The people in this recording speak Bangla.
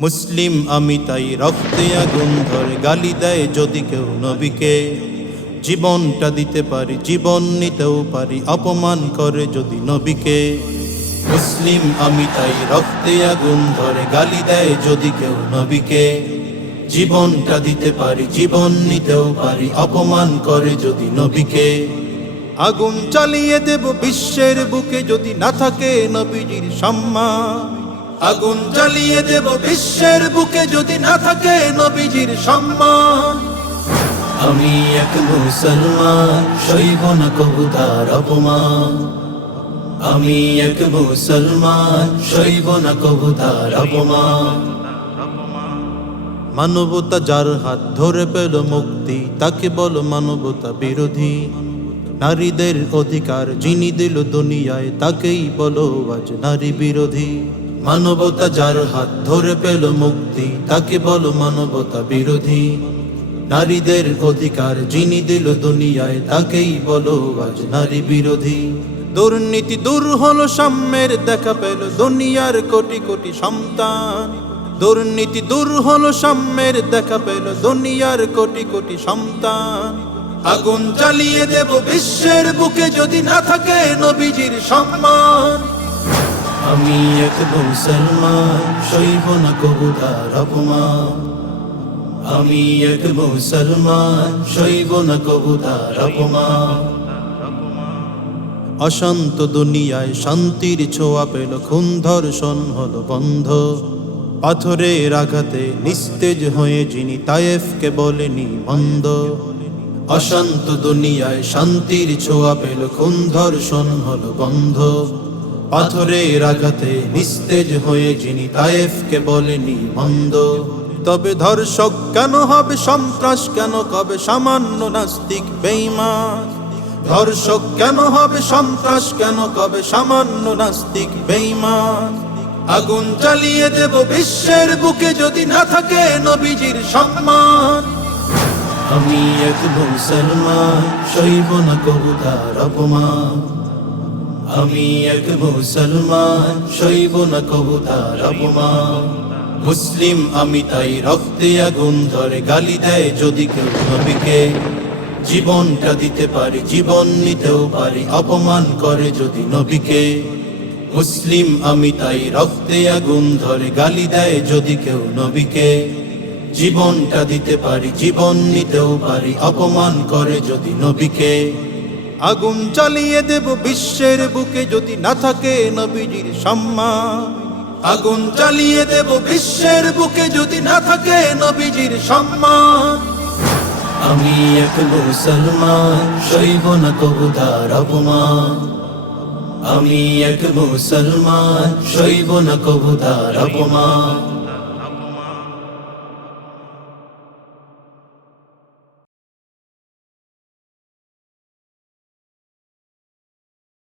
মুসলিম আমি তাই রক্তে আগুন ধরে গালি দেয় যদি কেউ নবীকে। জীবনটা দিতে পারি, জীবন নিতেও পারি, অপমান করে যদি নবীকে। মুসলিম আমি তাই রক্তে আগুন ধরে গালি দেয় যদি কেউ নবীকে। জীবনটা দিতে পারি, জীবন নিতেও পারি, অপমান করে যদি নবীকে। আগুন চালিয়ে দেব বিশ্বের বুকে যদি না থাকে নবীজির সম্মান। আগুন জ্বালিয়ে দেব বিশ্বের বুকে যদি না থাকে নবীজির সম্মান। আমি এক মুসলমান, সইব না কবু তার অপমান। আমি এক মুসলমান, সইব না কবু তার অপমান। মানবতা যার হাত ধরে পেল মুক্তি, তাকে বলো মানবতা বিরোধী। নারীদের অধিকার যিনি দিল দুনিয়ায়, তাকেই বলো আজ নারী বিরোধী। মানবতা যার হাত ধরে পেল মুক্তি, তাকে বলো মানবতা বিরোধী। নারীদের অধিকার যিনি দিল দুনিয়ায়, তাকেই বলো আজ নারী বিরোধী। দুর্নীতি দূর হলো, সাম্যের দেখা পেল দুনিয়ার কোটি কোটি সন্তান। দুর্নীতি দূর হলো, সাম্যের দেখা পেল দুনিয়ার কোটি কোটি সন্তান। আগুন জ্বালিয়ে দেব বিশ্বের বুকে যদি না থাকে নবীজির সম্মান। আমি এক মুসলমান, সইব না কবু তার অপমান। আমি এক মুসলমান, সইব না কবু তার অপমান। অশান্ত দুনিয়ায় শান্তির ছোঁয়া পেল, খুন ধর্ষণ হলো বন্ধ। পাথরের আঘাতে নিস্তেজ হয়ে যিনি তায়েফকে বলেনি মন্দ। অশান্ত দুনিয়ায় শান্তির ছোঁয়া পেল, খুন ধর্ষণ হলো বন্ধ। পাথরের আঘাতে নিস্তেজ হয়ে যিনি তায়েফকে বলেনি মন্দ। তবে ধর্ষক কেন হবে, সন্ত্রাস কেন কবে সামান্য নাস্তিক বেঈমান। ধর্ষক কেন হবে, সন্ত্রাস কেন কবে সামান্য নাস্তিক বেঈমান। আগুন জ্বালিয়ে দেব বিশ্বের বুকে যদি না থাকে নবীজির সম্মান। আমি এক মুসলমান, সইব না কবু তার অপমান। আমি এক মুসলমান, সইব না কবু তার অপমান। মুসলিম আমি তাই রক্তে আগুন ধরে গালি দেয় যদি কেউ নবীকে। জীবনটা দিতে পারি, জীবন নিতেও পারি, অপমান করে যদি নবীকে। মুসলিম আমি তাই রক্তে আগুন ধরে গালি দেয় যদি কেউ নবীকে। জীবনটা দিতে পারি, জীবন নিতেও পারি, অপমান করে যদি নবীকে। আগুন জ্বালিয়ে দেব বিশ্বের বুকে যদি না থাকে নবীজির সম্মান। আগুন জ্বালিয়ে দেব বিশ্বের বুকে যদি না থাকে নবীজির সম্মান। আমি এক মুসলমান, সইব না কবু তার অপমান। আমি এক মুসলমান, সইব না কবু তার অপমান।